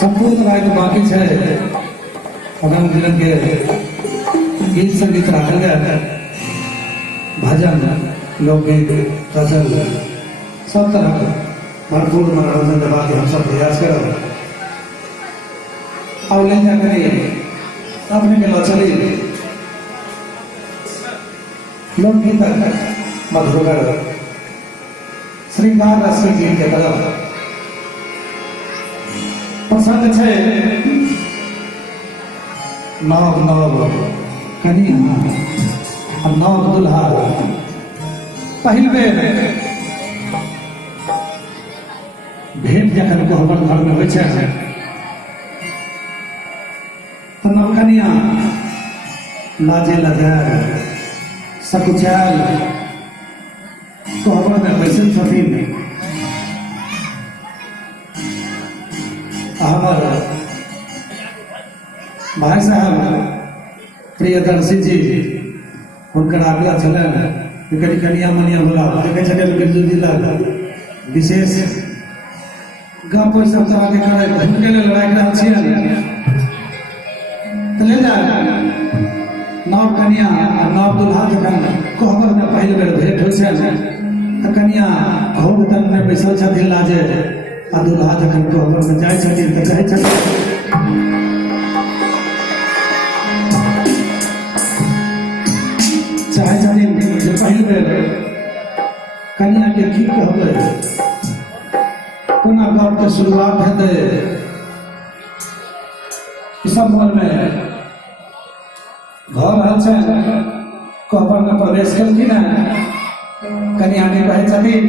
संपूर्ण राय बाकी है रंग बिरंगे गीत संगीत रखल गया भजन लोकगीत गजल सब तरह का भरपूर मनोरंजन दबा के हम सब प्रयास करो और ले जाकर अपने के चली लोकगीत मधुर श्रृंगार रस गीत के तरफ पसंद है नव नव कनिया और नव दुल्हा पहिल बेर भेंट जखन कोहबर घर में होइ छै तो नव कनिया लाजे लजाय सकुचाल कोहबर में बैसल छथिन हमार भाई साहब प्रियदर्शी जी हुनकर आज्ञा छलन कनि कनिया मनिया होला देखे छथिन बिरजू जिला विशेष गप सब तरह के करे हुनके लेल राखि रहल छियन तो ले जा नव कनिया आ नव दुल्हा जखन कोहबर में पहिल बेर भेंट होइ छै तो कनिया घोड़ तन में बैसल छथिन लाजे आ दुल्हा जखन कोहबर में जाइ छथिन तो कहै छथिन चाहे छथिन जे पहिल बेर कनिया के की कहबै कोना गप के शुरुआत हेतै ई सब मन में घर रहल छै कोहबर में प्रवेश केलखिन कनिया के कहै छथिन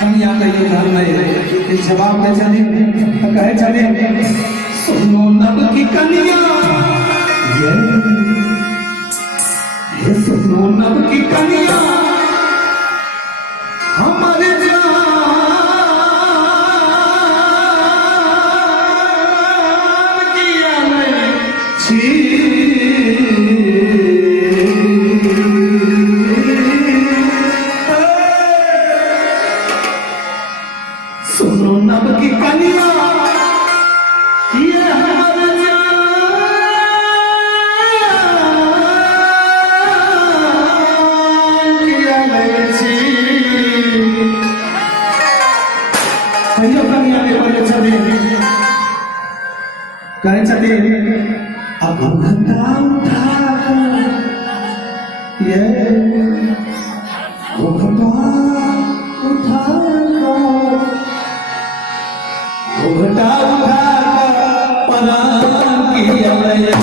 कनिया के घर में जवाब दे छथिन तो कहै छथिन सुनो नब की कनिया ये सुनो नब की कनिया हमारे जान किया नहीं छी सुनो नब की कनिया ये हमारे जान किया नहीं छी कहियो कनिया के बोले छथिन कहै छथिन अब घंटा उठा ये घंटा उठा घुटा उठा परान की अमृत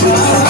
Thank you.